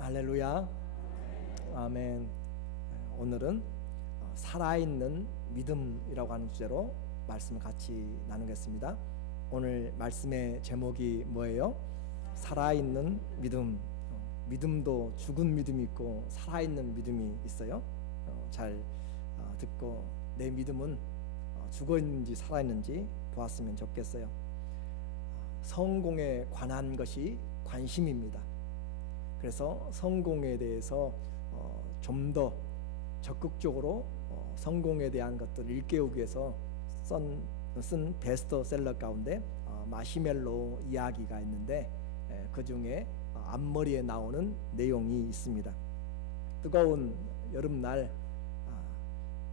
할렐루야. 아멘. 오늘은 살아있는 믿음이라고 하는 주제로 말씀을 같이 나누겠습니다. 오늘 말씀의 제목이 뭐예요? 살아있는 믿음. 믿음도 죽은 믿음이 있고 살아있는 믿음이 있어요. 잘 듣고 내 믿음은 죽어있는지 살아있는지 보았으면 좋겠어요. 성공에 관한 것이 관심입니다. 그래서 성공에 대해서 좀 더 적극적으로 성공에 대한 것들을 일깨우기 위해서 쓴 베스트셀러 가운데 마시멜로 이야기가 있는데 그 중에 앞머리에 나오는 내용이 있습니다. 뜨거운 여름날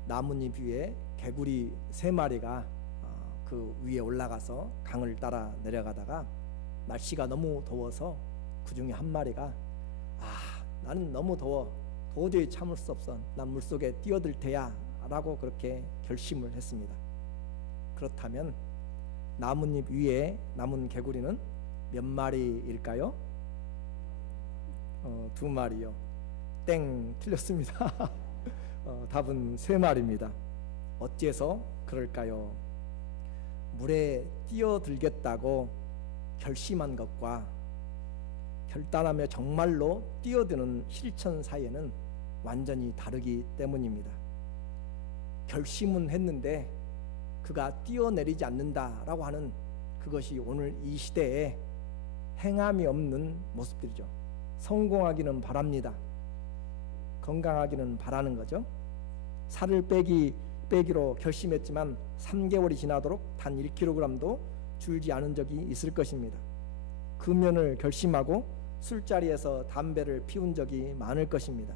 나뭇잎 위에 개구리 3마리가 그 위에 올라가서 강을 따라 내려가다가 날씨가 너무 더워서 그 중에 한 마리가 나는 너무 더워 도저히 참을 수 없어 난 물속에 뛰어들 테야 라고 그렇게 결심을 했습니다. 그렇다면 나뭇잎 위에 남은 개구리는 몇 마리일까요? 2마리요. 땡, 틀렸습니다. 답은 3마리입니다. 어째서 그럴까요? 물에 뛰어들겠다고 결심한 것과 결단하며 정말로 뛰어드는 실천 사이에는 완전히 다르기 때문입니다. 결심은 했는데 그가 뛰어내리지 않는다라고 하는 그것이 오늘 이 시대에 행함이 없는 모습들이죠. 성공하기는 바랍니다. 건강하기는 바라는 거죠. 살을 빼기로 결심했지만 3개월이 지나도록 단 1kg도 줄지 않은 적이 있을 것입니다. 금연을 결심하고 술자리에서 담배를 피운 적이 많을 것입니다.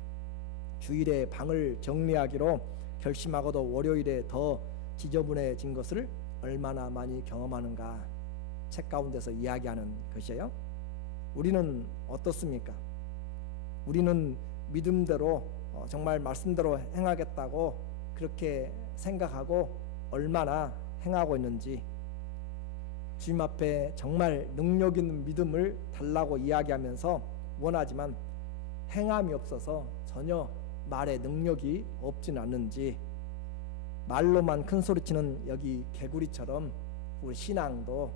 주일에 방을 정리하기로 결심하고도 월요일에 더 지저분해진 것을 얼마나 많이 경험하는가 책 가운데서 이야기하는 것이에요. 우리는 어떻습니까? 우리는 믿음대로 정말 말씀대로 행하겠다고 그렇게 생각하고 얼마나 행하고 있는지, 주님 앞에 정말 능력 있는 믿음을 달라고 이야기하면서 원하지만 행함이 없어서 전혀 말에 능력이 없지는 않는지, 말로만 큰 소리치는 여기 개구리처럼 우리 신앙도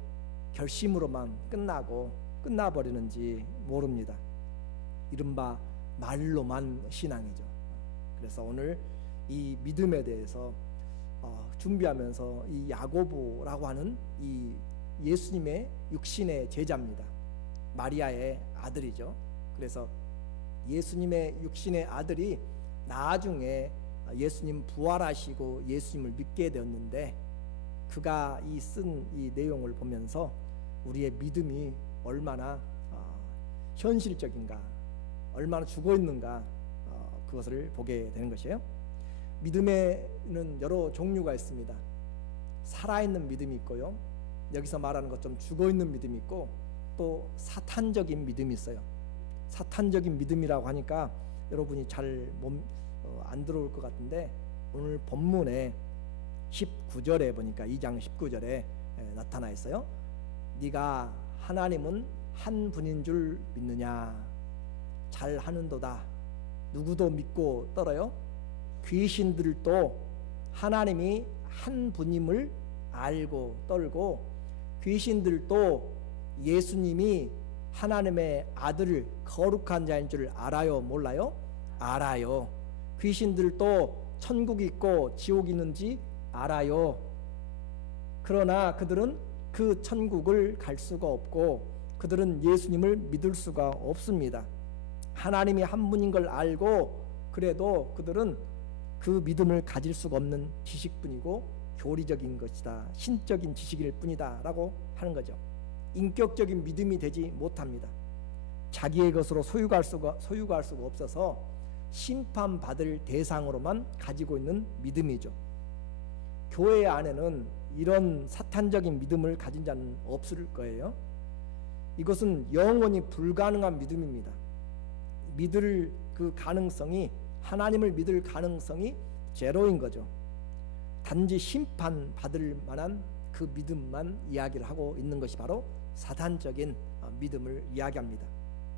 결심으로만 끝나버리는지 모릅니다. 이른바 말로만 신앙이죠. 그래서 오늘 이 믿음에 대해서 준비하면서 이 야고보라고 하는 이 예수님의 육신의 제자입니다. 마리아의 아들이죠. 그래서 예수님의 육신의 아들이 나중에 예수님 부활하시고 예수님을 믿게 되었는데, 그가 쓴 이 내용을 보면서 우리의 믿음이 얼마나 현실적인가, 얼마나 죽어있는가 그것을 보게 되는 것이에요. 믿음에는 여러 종류가 있습니다. 살아있는 믿음이 있고요, 여기서 말하는 것좀 죽어있는 믿음이 있고, 또 사탄적인 믿음이 있어요. 사탄적인 믿음이라고 하니까 여러분이 잘 안 들어올 것 같은데, 오늘 본문에 19절에 보니까 2장 19절에 나타나 있어요. 네가 하나님은 한 분인 줄 믿느냐? 잘하는도다. 누구도 믿고 떨어요? 귀신들도 하나님이 한 분임을 알고 떨고, 귀신들도 예수님이 하나님의 아들 거룩한 자인 줄 알아요? 몰라요? 알아요. 귀신들도 천국이 있고 지옥이 있는지 알아요. 그러나 그들은 그 천국을 갈 수가 없고 그들은 예수님을 믿을 수가 없습니다. 하나님이 한 분인 걸 알고 그래도 그들은 그 믿음을 가질 수가 없는 지식뿐이고 교리적인 것이다, 신적인 지식일 뿐이다 라고 하는 거죠. 인격적인 믿음이 되지 못합니다. 자기의 것으로 소유할 수가 없어서 심판받을 대상으로만 가지고 있는 믿음이죠. 교회 안에는 이런 사탄적인 믿음을 가진 자는 없을 거예요. 이것은 영원히 불가능한 믿음입니다. 믿을 그 가능성이, 하나님을 믿을 가능성이 제로인 거죠. 단지 심판받을 만한 그 믿음만 이야기를 하고 있는 것이 바로 사탄적인 믿음을 이야기합니다.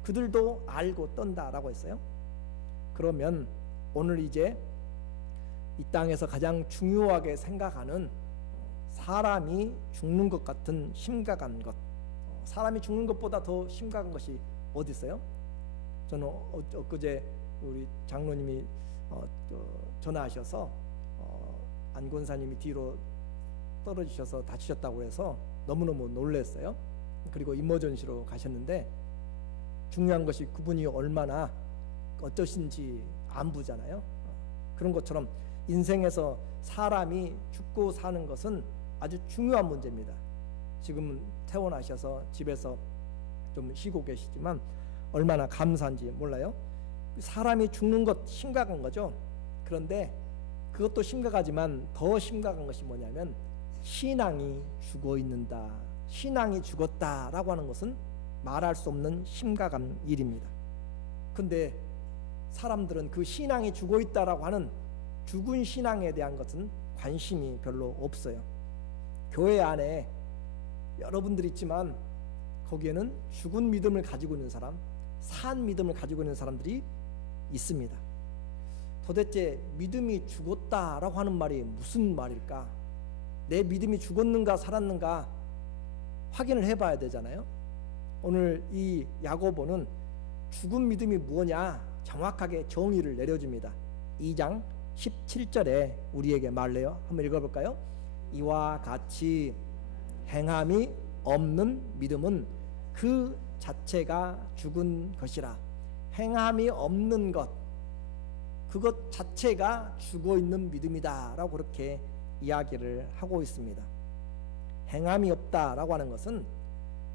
그들도 알고 떤다라고 했어요. 그러면 오늘 이제 이 땅에서 가장 중요하게 생각하는 사람이 죽는 것 같은 심각한 것, 사람이 죽는 것보다 더 심각한 것이 어디 있어요? 저는 엊그제 우리 장로님이 전화하셔서 안 권사님이 뒤로 떨어지셔서 다치셨다고 해서 너무너무 놀랐어요. 그리고 이머전시로 가셨는데 중요한 것이 그분이 얼마나 어떠신지 안부잖아요. 그런 것처럼 인생에서 사람이 죽고 사는 것은 아주 중요한 문제입니다. 지금은 퇴원하셔서 집에서 좀 쉬고 계시지만 얼마나 감사한지 몰라요. 사람이 죽는 것 심각한 거죠. 그런데 그것도 심각하지만 더 심각한 것이 뭐냐면 신앙이 죽어 있는다, 신앙이 죽었다라고 하는 것은 말할 수 없는 심각한 일입니다. 근데 사람들은 그 신앙이 죽어 있다라고 하는 죽은 신앙에 대한 것은 관심이 별로 없어요. 교회 안에 여러분들 있지만 거기에는 죽은 믿음을 가지고 있는 사람, 산 믿음을 가지고 있는 사람들이 있습니다. 도대체 믿음이 죽었다라고 하는 말이 무슨 말일까? 내 믿음이 죽었는가 살았는가 확인을 해봐야 되잖아요. 오늘 이 야고보는 죽은 믿음이 뭐냐 정확하게 정의를 내려줍니다. 2장 17절에 우리에게 말해요. 한번 읽어볼까요? 이와 같이 행함이 없는 믿음은 그 자체가 죽은 것이라. 행함이 없는 것, 그것 자체가 죽어 있는 믿음이다 라고 그렇게 이야기를 하고 있습니다. 행함이 없다라고 하는 것은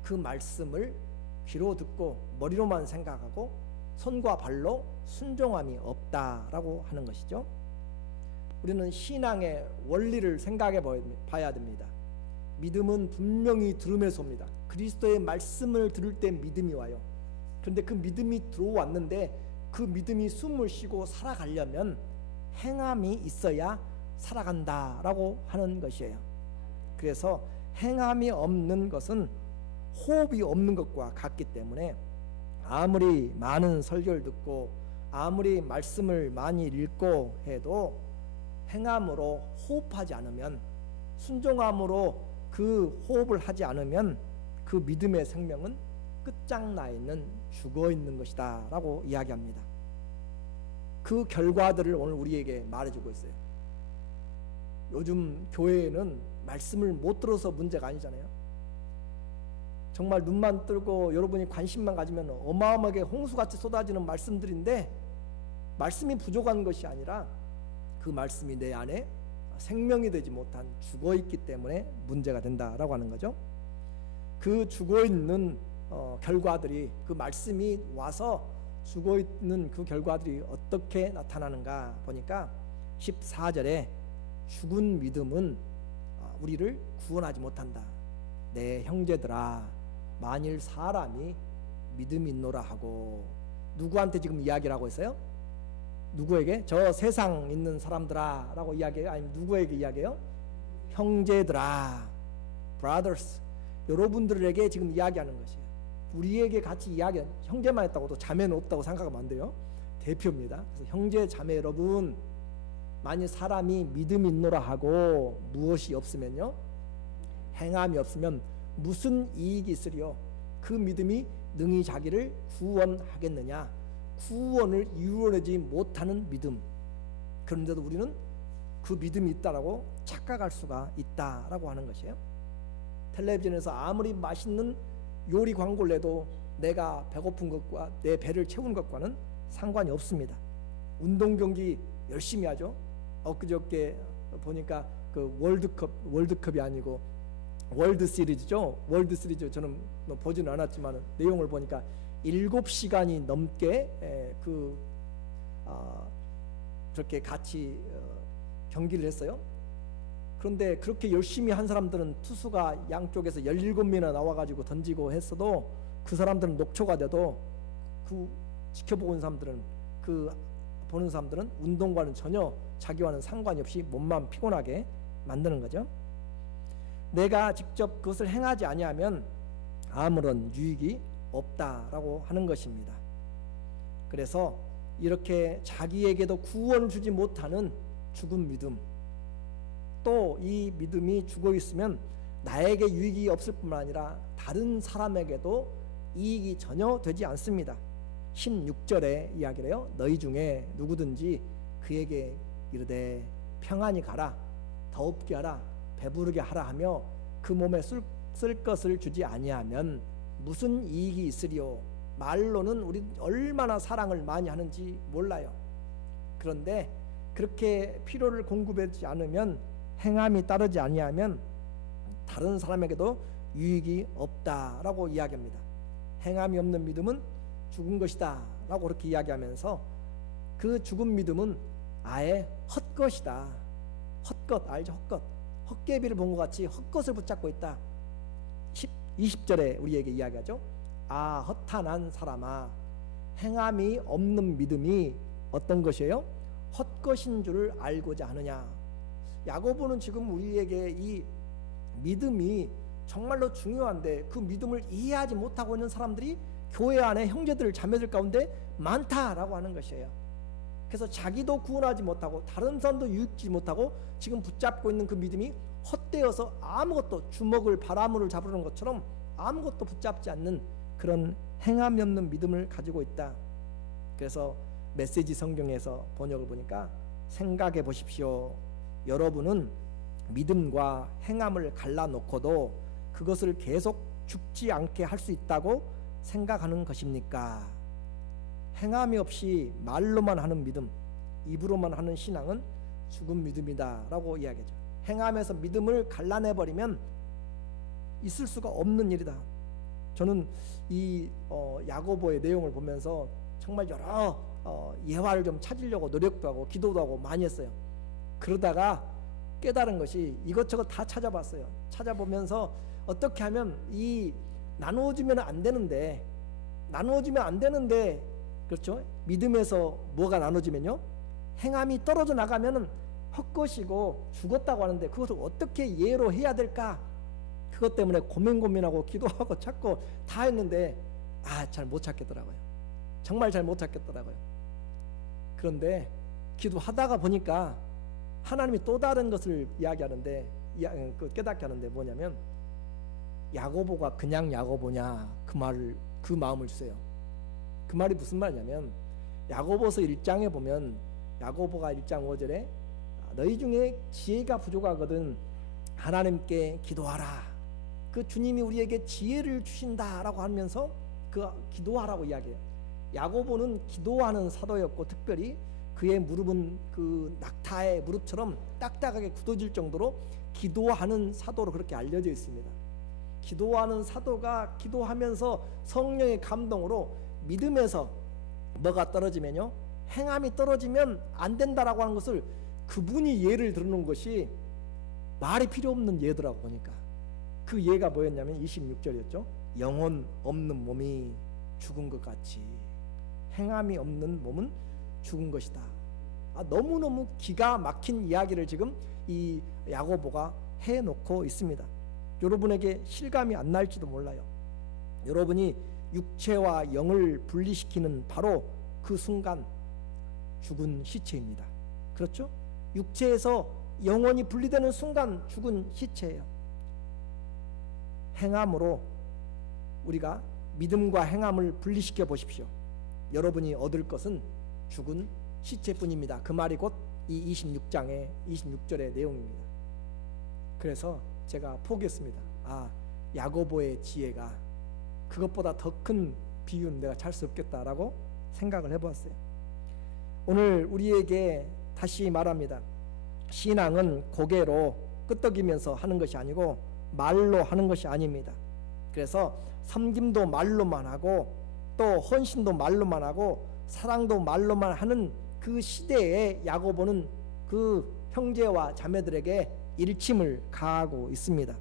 그 말씀을 귀로 듣고 머리로만 생각하고 손과 발로 순종함이 없다라고 하는 것이죠. 우리는 신앙의 원리를 생각해 봐야 됩니다. 믿음은 분명히 들음에서 옵니다. 그리스도의 말씀을 들을 때 믿음이 와요. 그런데 그 믿음이 들어왔는데 그 믿음이 숨을 쉬고 살아가려면 행함이 있어야 살아간다라고 하는 것이에요. 그래서 행함이 없는 것은 호흡이 없는 것과 같기 때문에 아무리 많은 설교를 듣고 아무리 말씀을 많이 읽고 해도 행함으로 호흡하지 않으면, 순종함으로 그 호흡을 하지 않으면 그 믿음의 생명은 끝장나 있는 죽어 있는 것이다 라고 이야기합니다. 그 결과들을 오늘 우리에게 말해주고 있어요. 요즘 교회에는 말씀을 못 들어서 문제가 아니잖아요. 정말 눈만 뜨고 여러분이 관심만 가지면 어마어마하게 홍수같이 쏟아지는 말씀들인데 말씀이 부족한 것이 아니라 그 말씀이 내 안에 생명이 되지 못한 죽어있기 때문에 문제가 된다라고 하는 거죠. 그 죽어있는 결과들이, 그 말씀이 와서 죽어있는 그 결과들이 어떻게 나타나는가 보니까 14절에 죽은 믿음은 우리를 구원하지 못한다. 내 형제들아, 만일 사람이 믿음이 있노라 하고, 누구한테 지금 이야기를 하고 있어요? 누구에게? 저 세상 있는 사람들아 라고 이야기해요? 아니면 누구에게 이야기해요? 형제들아, brothers, 여러분들에게 지금 이야기하는 것이에요. 우리에게 같이 이야기하는, 형제만 했다고 또 자매는 없다고 생각하면 안 돼요. 대표입니다. 그래서 형제 자매 여러분, 만일 사람이 믿음이 있노라 하고 무엇이 없으면요, 행함이 없으면 무슨 이익이 있으리요? 그 믿음이 능히 자기를 구원하겠느냐? 구원을 이루어내지 못하는 믿음. 그런데도 우리는 그 믿음이 있다라고 착각할 수가 있다라고 하는 것이에요. 텔레비전에서 아무리 맛있는 요리 광고를 내도 내가 배고픈 것과 내 배를 채우는 것과는 상관이 없습니다. 운동 경기 열심히 하죠. 엊그저께 보니까 그 월드컵이 아니고 월드 시리즈죠. 월드 시리즈 저는 보지는 않았지만 내용을 보니까 7시간이 넘게 그렇게 같이 경기를 했어요. 그런데 그렇게 열심히 한 사람들은 투수가 양쪽에서 17명이나 나와가지고 던지고 했어도 그 사람들은 녹초가 돼도 그 지켜보고 있는 사람들은, 그 보는 사람들은 운동과는 전혀 자기와는 상관이 없이 몸만 피곤하게 만드는 거죠. 내가 직접 그것을 행하지 아니하면 아무런 유익이 없다라고 하는 것입니다. 그래서 이렇게 자기에게도 구원 주지 못하는 죽은 믿음, 또 이 믿음이 죽어 있으면 나에게 유익이 없을 뿐만 아니라 다른 사람에게도 이익이 전혀 되지 않습니다. 16절의 이야기래요. 너희 중에 누구든지 그에게 이르되 평안히 가라, 더웁게 하라, 배부르게 하라 하며 그 몸에 쓸 것을 주지 아니하면 무슨 이익이 있으리요. 말로는 우리 얼마나 사랑을 많이 하는지 몰라요. 그런데 그렇게 필요를 공급하지 않으면, 행함이 따르지 아니하면 다른 사람에게도 유익이 없다라고 이야기합니다. 행함이 없는 믿음은 죽은 것이다 라고 그렇게 이야기하면서 그 죽은 믿음은 아예 헛것이다. 헛것 알죠? 헛것. 헛개비를 본 것 같이 헛것을 붙잡고 있다. 20절에 우리에게 이야기하죠. 아 허탄한 사람아, 행함이 없는 믿음이 어떤 것이에요? 헛것인 줄을 알고자 하느냐. 야고보는 지금 우리에게 이 믿음이 정말로 중요한데 그 믿음을 이해하지 못하고 있는 사람들이 교회 안에 형제들 자매들 가운데 많다라고 하는 것이에요. 그래서 자기도 구원하지 못하고 다른 사람도 유익지 못하고 지금 붙잡고 있는 그 믿음이 헛되어서 아무것도, 주먹을 바라물을 잡으는 것처럼 아무것도 붙잡지 않는 그런 행함이 없는 믿음을 가지고 있다. 그래서 메시지 성경에서 번역을 보니까 생각해 보십시오. 여러분은 믿음과 행함을 갈라놓고도 그것을 계속 죽지 않게 할 수 있다고 생각하는 것입니까? 행함이 없이 말로만 하는 믿음, 입으로만 하는 신앙은 죽은 믿음이다 라고 이야기하죠. 행함에서 믿음을 갈라내버리면 있을 수가 없는 일이다. 저는 이 야고보의 내용을 보면서 정말 여러 예화를 좀 찾으려고 노력도 하고 기도도 하고 많이 했어요. 그러다가 깨달은 것이 이것저것 다 찾아봤어요. 찾아보면서 어떻게 하면 이 나누어지면 안 되는데, 그렇죠? 믿음에서 뭐가 나눠지면요, 행함이 떨어져 나가면은 헛것이고 죽었다고 하는데 그것을 어떻게 예로 해야 될까? 그것 때문에 고민하고 기도하고 찾고 다 했는데 잘 못 찾겠더라고요. 정말 잘 못 찾겠더라고요. 그런데 기도하다가 보니까 하나님이 또 다른 것을 이야기하는데, 깨닫게 하는데 뭐냐면, 야고보가 그냥 야고보냐, 그 마음을 주세요. 그 말이 무슨 말이냐면, 야고보서 1장에 보면 야고보가 1장 5절에 너희 중에 지혜가 부족하거든 하나님께 기도하라. 그 주님이 우리에게 지혜를 주신다라고 하면서 그 기도하라고 이야기해요. 야고보는 기도하는 사도였고, 특별히 그의 무릎은 그 낙타의 무릎처럼 딱딱하게 굳어질 정도로 기도하는 사도로 그렇게 알려져 있습니다. 기도하는 사도가 기도하면서 성령의 감동으로 믿음에서 뭐가 떨어지면요, 행함이 떨어지면 안 된다라고 하는 것을 그분이 예를 들는 것이 말이 필요 없는 예더라고. 보니까 그 예가 뭐였냐면 26절이었죠. 영혼 없는 몸이 죽은 것 같이 행함이 없는 몸은 죽은 것이다. 너무너무 기가 막힌 이야기를 지금 이 야고보가 해놓고 있습니다. 여러분에게 실감이 안 날지도 몰라요. 여러분이 육체와 영을 분리시키는 바로 그 순간 죽은 시체입니다. 그렇죠? 육체에서 영혼이 분리되는 순간 죽은 시체예요. 행함으로 우리가 믿음과 행함을 분리시켜 보십시오. 여러분이 얻을 것은 죽은 시체뿐입니다. 그 말이 곧 이 26장의 26절의 내용입니다. 그래서 제가 포기했습니다. 야고보의 지혜가 그것보다 더 큰 비유는 내가 잘 수 없겠다라고 생각을 해보았어요. 오늘 우리에게 다시 말합니다. 신앙은 고개로 끄덕이면서 하는 것이 아니고 말로 하는 것이 아닙니다. 그래서 섬김도 말로만 하고 또 헌신도 말로만 하고 사랑도 말로만 하는 그 시대에 야고보는 그 형제와 자매들에게 일침을 가하고 있습니다.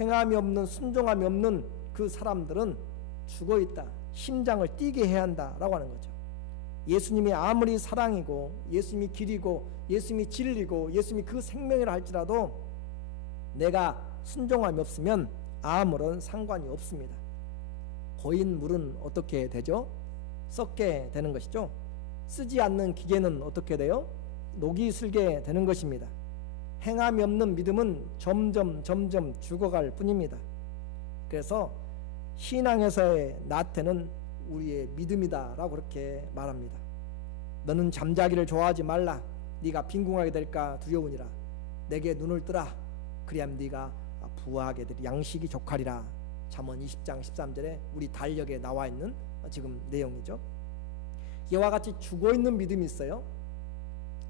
행함이 없는, 순종함이 없는 그 사람들은 죽어있다, 심장을 뛰게 해야 한다라고 하는 거죠. 예수님이 아무리 사랑이고 예수님이 길이고 예수님이 진리고 예수님이 그 생명이라 할지라도 내가 순종함이 없으면 아무런 상관이 없습니다. 고인 물은 어떻게 되죠? 썩게 되는 것이죠. 쓰지 않는 기계는 어떻게 돼요? 녹이 슬게 되는 것입니다. 행함이 없는 믿음은 점점 죽어갈 뿐입니다. 그래서 신앙에서의 나태는 우리의 믿음이다 라고 그렇게 말합니다. 너는 잠자기를 좋아하지 말라. 네가 빈궁하게 될까 두려우니라. 내게 눈을 뜨라. 그리하면 네가 부하게 되리. 양식이 족하리라. 잠언 20장 13절에 우리 달력에 나와 있는 지금 내용이죠. 이와 같이 죽어있는 믿음이 있어요.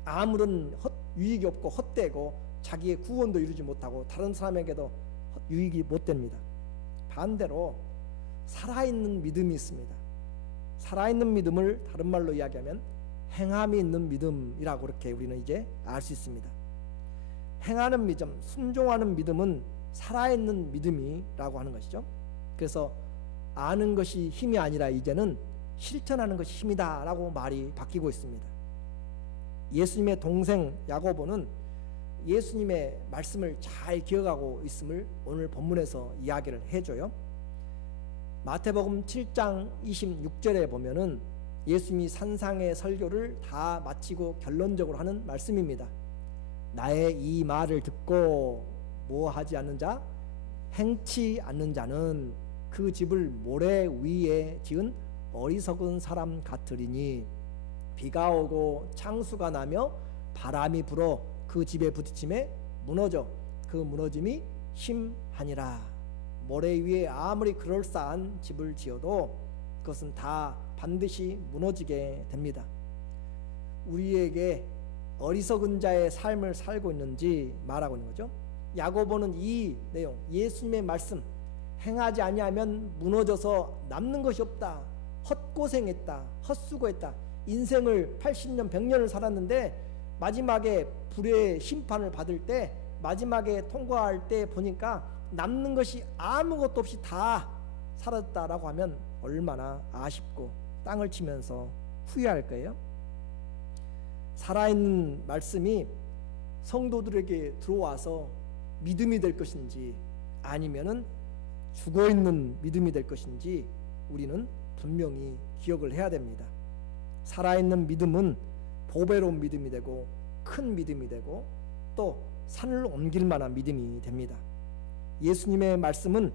아무런 유익이 없고 헛되고 자기의 구원도 이루지 못하고 다른 사람에게도 유익이 못 됩니다. 반대로 살아있는 믿음이 있습니다. 살아있는 믿음을 다른 말로 이야기하면 행함이 있는 믿음이라고 그렇게 우리는 이제 알 수 있습니다. 행하는 믿음, 순종하는 믿음은 살아있는 믿음이라고 하는 것이죠. 그래서 아는 것이 힘이 아니라 이제는 실천하는 것이 힘이다 라고 말이 바뀌고 있습니다. 예수님의 동생 야고보는 예수님의 말씀을 잘 기억하고 있음을 오늘 본문에서 이야기를 해줘요. 마태복음 7장 26절에 보면은 예수님이 산상의 설교를 다 마치고 결론적으로 하는 말씀입니다. 나의 이 말을 듣고 뭐 하지 않는 자? 행치 않는 자는 그 집을 모래 위에 지은 어리석은 사람 같으리니 비가 오고 창수가 나며 바람이 불어 그 집에 부딪힘에 무너져 그 무너짐이 심하니라. 모래 위에 아무리 그럴싸한 집을 지어도 그것은 다 반드시 무너지게 됩니다. 우리에게 어리석은 자의 삶을 살고 있는지 말하고 있는 거죠. 야고보는 이 내용, 예수님의 말씀 행하지 아니하면 무너져서 남는 것이 없다. 헛고생했다. 헛수고했다. 인생을 80년 100년을 살았는데 마지막에 불의 심판을 받을 때 마지막에 통과할 때 보니까 남는 것이 아무것도 없이 다 사라졌다라고 하면 얼마나 아쉽고 땅을 치면서 후회할 거예요. 살아있는 말씀이 성도들에게 들어와서 믿음이 될 것인지 아니면은 죽어있는 믿음이 될 것인지 우리는 분명히 기억을 해야 됩니다. 살아있는 믿음은 보배로운 믿음이 되고 큰 믿음이 되고 또 산을 옮길 만한 믿음이 됩니다. 예수님의 말씀은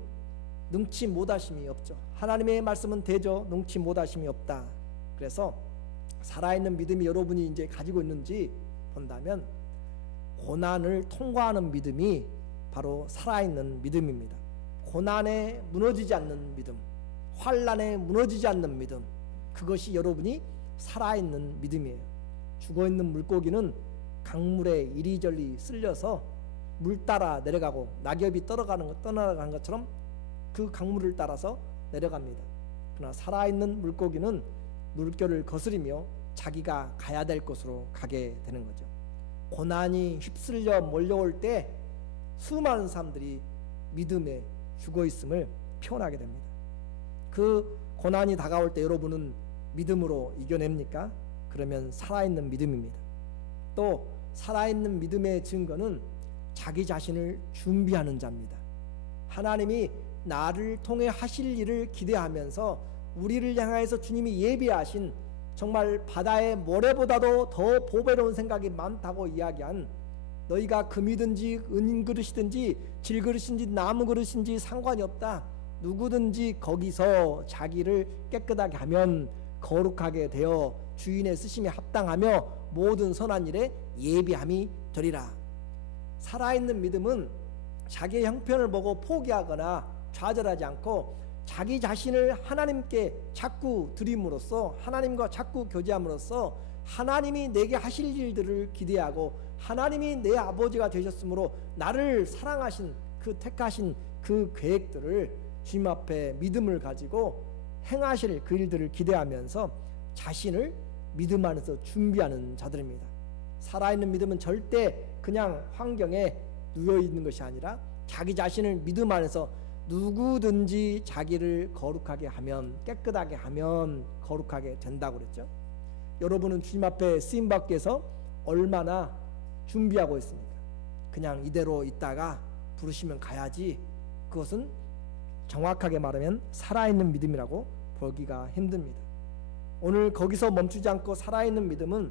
능치 못하심이 없죠. 하나님의 말씀은 되죠. 능치 못하심이 없다. 그래서 살아있는 믿음이 여러분이 이제 가지고 있는지 본다면 고난을 통과하는 믿음이 바로 살아있는 믿음입니다. 고난에 무너지지 않는 믿음, 환난에 무너지지 않는 믿음, 그것이 여러분이 살아있는 믿음이에요. 죽어있는 물고기는 강물에 이리저리 쓸려서 물 따라 내려가고 낙엽이 떠나가는 것처럼 그 강물을 따라서 내려갑니다. 그러나 살아있는 물고기는 물결을 거스리며 자기가 가야 될 곳으로 가게 되는 거죠. 고난이 휩쓸려 몰려올 때 수많은 사람들이 믿음에 죽어있음을 표현하게 됩니다. 그 고난이 다가올 때 여러분은 믿음으로 이겨냅니까? 그러면 살아있는 믿음입니다. 또 살아있는 믿음의 증거는 자기 자신을 준비하는 자입니다. 하나님이 나를 통해 하실 일을 기대하면서 우리를 향하여서 주님이 예비하신 정말 바다의 모래보다도 더 보배로운 생각이 많다고 이야기한 너희가 금이든지 은그릇이든지 질그릇인지 나무그릇인지 상관이 없다. 누구든지 거기서 자기를 깨끗하게 하면 거룩하게 되어 주인의 쓰심에 합당하며 모든 선한 일에 예비함이 되리라. 살아있는 믿음은 자기의 형편을 보고 포기하거나 좌절하지 않고 자기 자신을 하나님께 자꾸 드림으로써 하나님과 자꾸 교제함으로써 하나님이 내게 하실 일들을 기대하고 하나님이 내 아버지가 되셨으므로 나를 사랑하신 그 택하신 그 계획들을 주님 앞에 믿음을 가지고 행하실 그 일들을 기대하면서 자신을 믿음 안에서 준비하는 자들입니다. 살아있는 믿음은 절대 그냥 환경에 누워있는 것이 아니라 자기 자신을 믿음 안에서 누구든지 자기를 거룩하게 하면 깨끗하게 하면 거룩하게 된다고 그랬죠. 여러분은 주님 앞에 쓰임받기 위해서 얼마나 준비하고 있습니까? 그냥 이대로 있다가 부르시면 가야지, 그것은 정확하게 말하면 살아있는 믿음이라고 보기가 힘듭니다. 오늘 거기서 멈추지 않고 살아있는 믿음은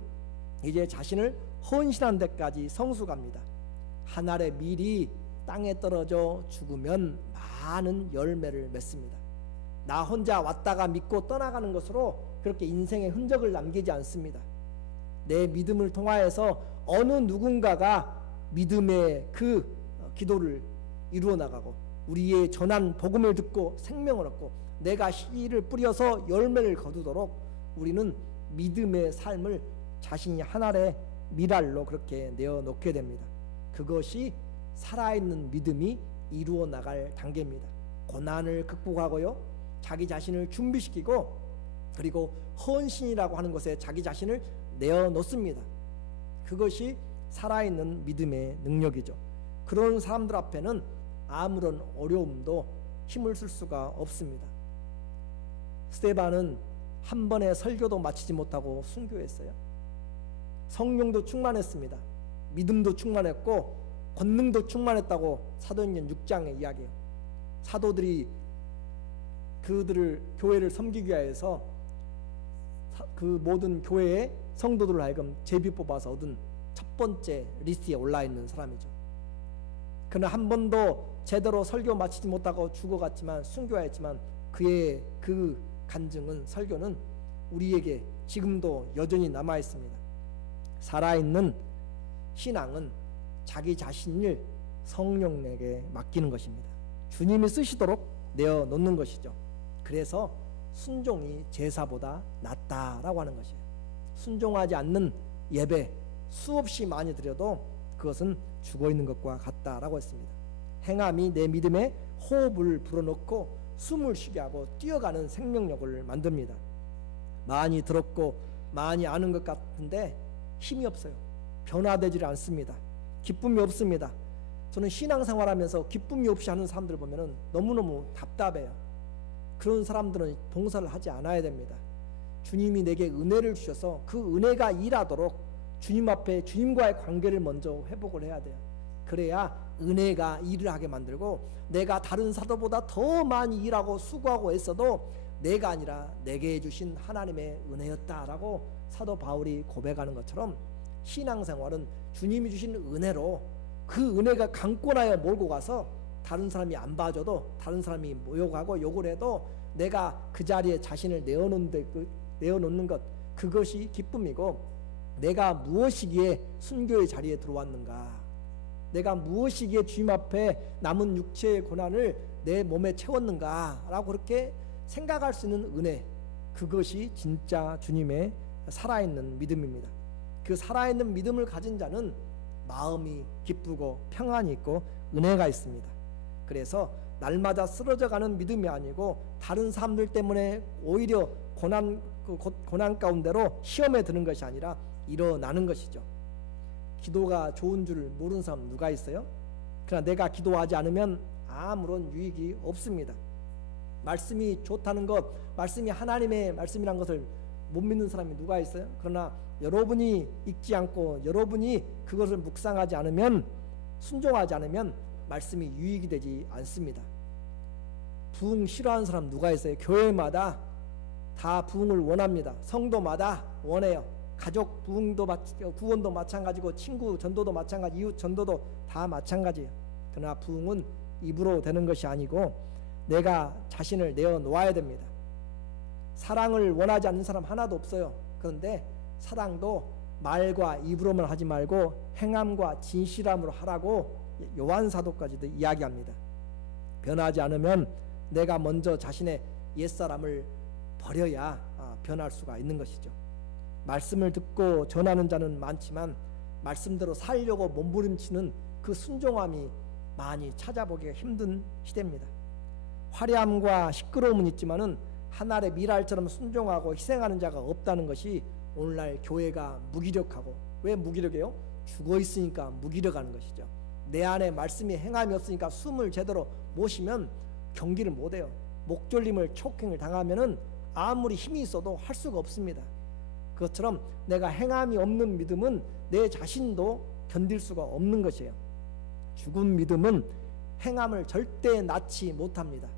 이제 자신을 헌신한 데까지 성숙합니다. 한 알의 밀이 땅에 떨어져 죽으면 많은 열매를 맺습니다. 나 혼자 왔다가 믿고 떠나가는 것으로 그렇게 인생의 흔적을 남기지 않습니다. 내 믿음을 통하여서 어느 누군가가 믿음의 그 기도를 이루어 나가고 우리의 전한 복음을 듣고 생명을 얻고 내가 씨를 뿌려서 열매를 거두도록 우리는 믿음의 삶을 자신이 한 알의 밀알로 그렇게 내어놓게 됩니다. 그것이 살아있는 믿음이 이루어 나갈 단계입니다. 고난을 극복하고요, 자기 자신을 준비시키고 그리고 헌신이라고 하는 것에 자기 자신을 내어놓습니다. 그것이 살아있는 믿음의 능력이죠. 그런 사람들 앞에는 아무런 어려움도 힘을 쓸 수가 없습니다. 스데반은 한 번의 설교도 마치지 못하고 순교했어요. 성령도 충만했습니다. 믿음도 충만했고 권능도 충만했다고 사도행전 6장에 이야기해요. 사도들이 그들을 교회를 섬기기 위해서 그 모든 교회의 성도들을 하여금 제비 뽑아서 얻은 첫 번째 리스트에 올라 있는 사람이죠. 그는 한 번도 제대로 설교 마치지 못하고 죽어갔지만 순교하였지만 그의 그 간증은 설교는 우리에게 지금도 여전히 남아 있습니다. 살아있는 신앙은 자기 자신을 성령에게 맡기는 것입니다. 주님이 쓰시도록 내어놓는 것이죠. 그래서 순종이 제사보다 낫다라고 하는 것이에요. 순종하지 않는 예배 수없이 많이 드려도 그것은 죽어있는 것과 같다라고 했습니다. 행함이 내 믿음에 호흡을 불어넣고 숨을 쉬게 하고 뛰어가는 생명력을 만듭니다. 많이 들었고 많이 아는 것 같은데 힘이 없어요. 변화되지 않습니다. 기쁨이 없습니다. 저는 신앙생활하면서 기쁨이 없이 하는 사람들 보면 너무너무 답답해요. 그런 사람들은 봉사를 하지 않아야 됩니다. 주님이 내게 은혜를 주셔서 그 은혜가 일하도록 주님 앞에 주님과의 관계를 먼저 회복을 해야 돼요. 그래야 은혜가 일을 하게 만들고 내가 다른 사도보다 더 많이 일하고 수고하고 애써도 내가 아니라 내게 해주신 하나님의 은혜였다라고 사도 바울이 고백하는 것처럼 신앙생활은 주님이 주신 은혜로 그 은혜가 강권하여 몰고 가서 다른 사람이 안 봐줘도 다른 사람이 모욕하고 욕을 해도 내가 그 자리에 자신을 내어놓는 것, 그것이 기쁨이고 내가 무엇이기에 순교의 자리에 들어왔는가, 내가 무엇이기에 주님 앞에 남은 육체의 고난을 내 몸에 채웠는가 라고 그렇게 생각할 수 있는 은혜, 그것이 진짜 주님의 살아있는 믿음입니다. 그 살아있는 믿음을 가진 자는 마음이 기쁘고 평안이 있고 은혜가 있습니다. 그래서 날마다 쓰러져가는 믿음이 아니고 다른 사람들 때문에 오히려 고난 가운데로 시험에 드는 것이 아니라 일어나는 것이죠. 기도가 좋은 줄 모르는 사람 누가 있어요? 그러나 내가 기도하지 않으면 아무런 유익이 없습니다. 말씀이 좋다는 것, 말씀이 하나님의 말씀이란 것을 못 믿는 사람이 누가 있어요? 그러나 여러분이 읽지 않고 여러분이 그것을 묵상하지 않으면, 순종하지 않으면 말씀이 유익이 되지 않습니다. 부흥 싫어하는 사람 누가 있어요? 교회마다 다 부흥을 원합니다. 성도마다 원해요. 가족 부흥도 구원도 마찬가지고 친구 전도도 마찬가지, 이웃 전도도 다 마찬가지예요. 그러나 부흥은 입으로 되는 것이 아니고 내가 자신을 내어놓아야 됩니다. 사랑을 원하지 않는 사람 하나도 없어요. 그런데 사랑도 말과 입으로만 하지 말고 행함과 진실함으로 하라고 요한 사도까지도 이야기합니다. 변하지 않으면 내가 먼저 자신의 옛사람을 버려야 변할 수가 있는 것이죠. 말씀을 듣고 전하는 자는 많지만 말씀대로 살려고 몸부림치는 그 순종함이 많이 찾아보기가 힘든 시대입니다. 화려함과 시끄러움은 있지만은 하늘의 미랄처럼 순종하고 희생하는 자가 없다는 것이 오늘날 교회가 무기력하고, 왜 무기력해요? 죽어 있으니까 무기력하는 것이죠. 내 안에 말씀이 행함이 없으니까 숨을 제대로 못 쉬면 경기를 못해요. 목졸림을 촉행을 당하면은 아무리 힘이 있어도 할 수가 없습니다. 그것처럼 내가 행함이 없는 믿음은 내 자신도 견딜 수가 없는 것이에요. 죽은 믿음은 행함을 절대 낳지 못합니다.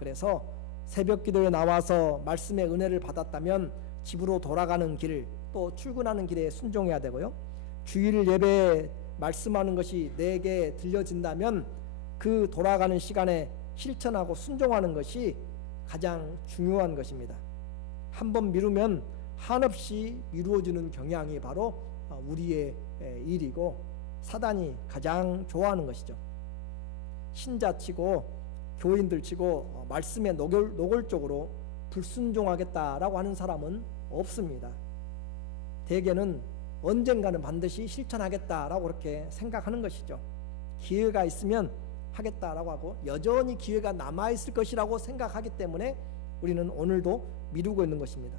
그래서 새벽 기도에 나와서 말씀의 은혜를 받았다면 집으로 돌아가는 길, 또 출근하는 길에 순종해야 되고요. 주일 예배에 말씀하는 것이 내게 들려진다면 그 돌아가는 시간에 실천하고 순종하는 것이 가장 중요한 것입니다. 한번 미루면 한없이 미루어지는 경향이 바로 우리의 일이고 사단이 가장 좋아하는 것이죠. 신자치고 교인들치고 말씀에 노골적으로 불순종하겠다라고 하는 사람은 없습니다. 대개는 언젠가는 반드시 실천하겠다라고 그렇게 생각하는 것이죠. 기회가 있으면 하겠다라고 하고 여전히 기회가 남아있을 것이라고 생각하기 때문에 우리는 오늘도 미루고 있는 것입니다.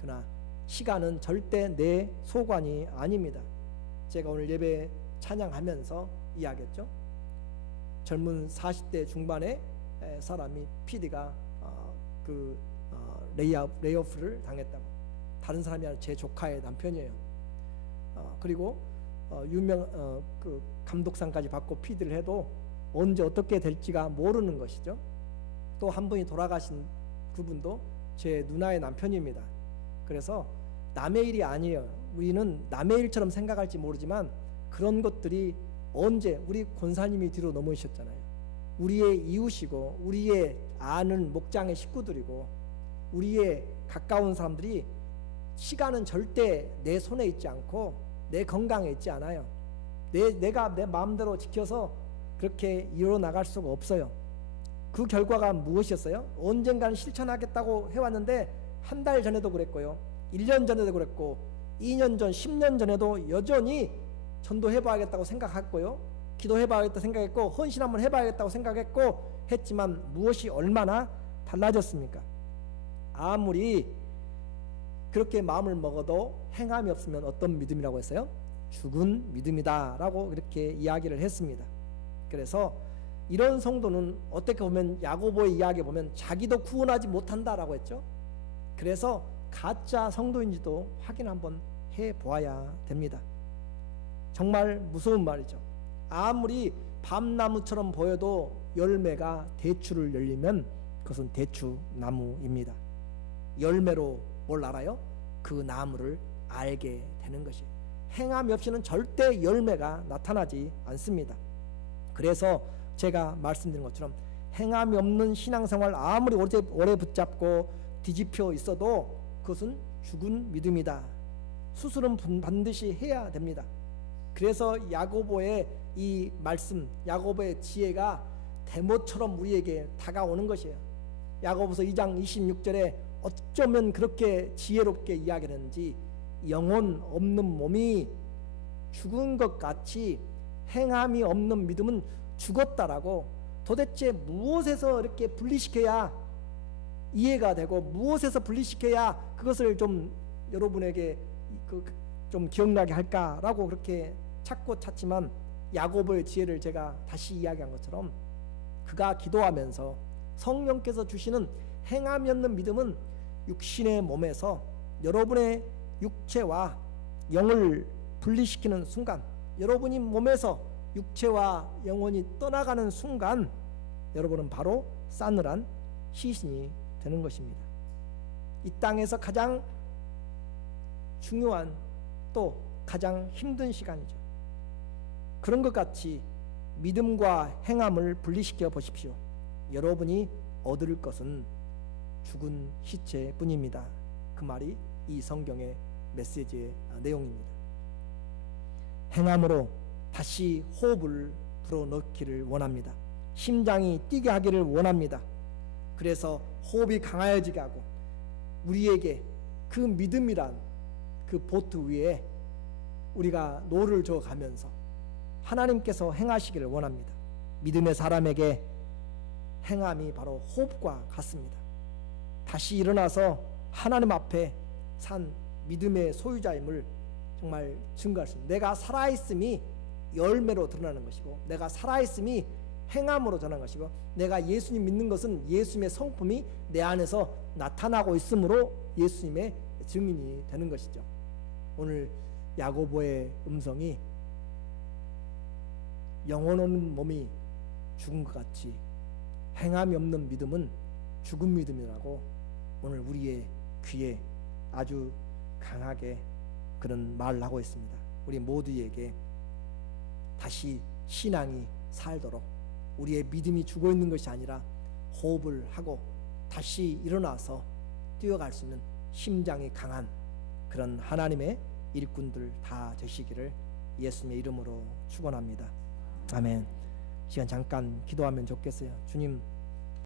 그러나 시간은 절대 내 소관이 아닙니다. 제가 오늘 예배 찬양하면서 이야기했죠. 젊은 40대 중반의 사람이 PD가 레이오프를 당했다고. 다른 사람이 아니라 제 조카의 남편이에요. 그리고 그 감독상까지 받고 PD를 해도 언제 어떻게 될지가 모르는 것이죠. 또 한 분이 돌아가신 그분도 제 누나의 남편입니다. 그래서 남의 일이 아니에요. 우리는 남의 일처럼 생각할지 모르지만 그런 것들이 언제 우리 권사님이 뒤로 넘으셨잖아요. 우리의 이웃이고 우리의 아는 목장의 식구들이고 우리의 가까운 사람들이 시간은 절대 내 손에 있지 않고 내 건강에 있지 않아요. 내가 내 마음대로 지켜서 그렇게 이뤄나갈 수가 없어요. 그 결과가 무엇이었어요? 언젠가는 실천하겠다고 해왔는데 한 달 전에도 그랬고요, 1년 전에도 그랬고 2년 전, 10년 전에도 여전히 전도해봐야겠다고 생각했고요, 기도해봐야겠다고 생각했고 헌신 한번 해봐야겠다고 생각했고 했지만 무엇이 얼마나 달라졌습니까? 아무리 그렇게 마음을 먹어도 행함이 없으면 어떤 믿음이라고 했어요? 죽은 믿음이다 라고 그렇게 이야기를 했습니다. 그래서 이런 성도는 어떻게 보면 야고보의 이야기에 보면 자기도 구원하지 못한다라고 했죠. 그래서 가짜 성도인지도 확인 한번 해보아야 됩니다. 정말 무서운 말이죠. 아무리 밤나무처럼 보여도 열매가 대추를 열리면 그것은 대추나무입니다. 열매로 뭘 알아요? 그 나무를 알게 되는 것이. 행함이 없이는 절대 열매가 나타나지 않습니다. 그래서 제가 말씀드린 것처럼 행함이 없는 신앙생활 아무리 오래 붙잡고 뒤집혀 있어도 그것은 죽은 믿음이다. 수술은 반드시 해야 됩니다. 그래서 야고보의 이 말씀, 야고보의 지혜가 대모처럼 우리에게 다가오는 것이에요. 야고보서 2장 26절에 어쩌면 그렇게 지혜롭게 이야기하는지, 영혼 없는 몸이 죽은 것 같이 행함이 없는 믿음은 죽었다라고. 도대체 무엇에서 이렇게 분리시켜야 이해가 되고 무엇에서 분리시켜야 그것을 좀 여러분에게 좀 기억나게 할까라고 그렇게 찾지만 야고보의 지혜를 제가 다시 이야기한 것처럼 그가 기도하면서 성령께서 주시는 행함이 없는 믿음은 육신의 몸에서 여러분의 육체와 영을 분리시키는 순간, 여러분이 몸에서 육체와 영혼이 떠나가는 순간 여러분은 바로 싸늘한 시신이 되는 것입니다. 이 땅에서 가장 중요한 또 가장 힘든 시간이죠. 그런 것 같이 믿음과 행함을 분리시켜 보십시오. 여러분이 얻을 것은 죽은 시체뿐입니다. 그 말이 이 성경의 메시지의 내용입니다. 행함으로 다시 호흡을 불어넣기를 원합니다. 심장이 뛰게 하기를 원합니다. 그래서 호흡이 강해지게 하고 우리에게 그 믿음이란 그 보트 위에 우리가 노를 저어가면서 하나님께서 행하시기를 원합니다. 믿음의 사람에게 행함이 바로 호흡과 같습니다. 다시 일어나서 하나님 앞에 산 믿음의 소유자임을 정말 증거할 수 있습니다. 내가 살아있음이 열매로 드러나는 것이고, 내가 살아있음이 행함으로 전하는 것이고, 내가 예수님 믿는 것은 예수님의 성품이 내 안에서 나타나고 있으므로 예수님의 증인이 되는 것이죠. 오늘 야고보의 음성이 영혼 없는 몸이 죽은 것 같이 행함이 없는 믿음은 죽은 믿음이라고 오늘 우리의 귀에 아주 강하게 그런 말을 하고 있습니다. 우리 모두에게 다시 신앙이 살도록, 우리의 믿음이 죽어 있는 것이 아니라 호흡을 하고 다시 일어나서 뛰어갈 수 있는 심장이 강한 그런 하나님의 일꾼들 다 되시기를 예수님의 이름으로 축원합니다. 아멘. 시간 잠깐 기도하면 좋겠어요. 주님,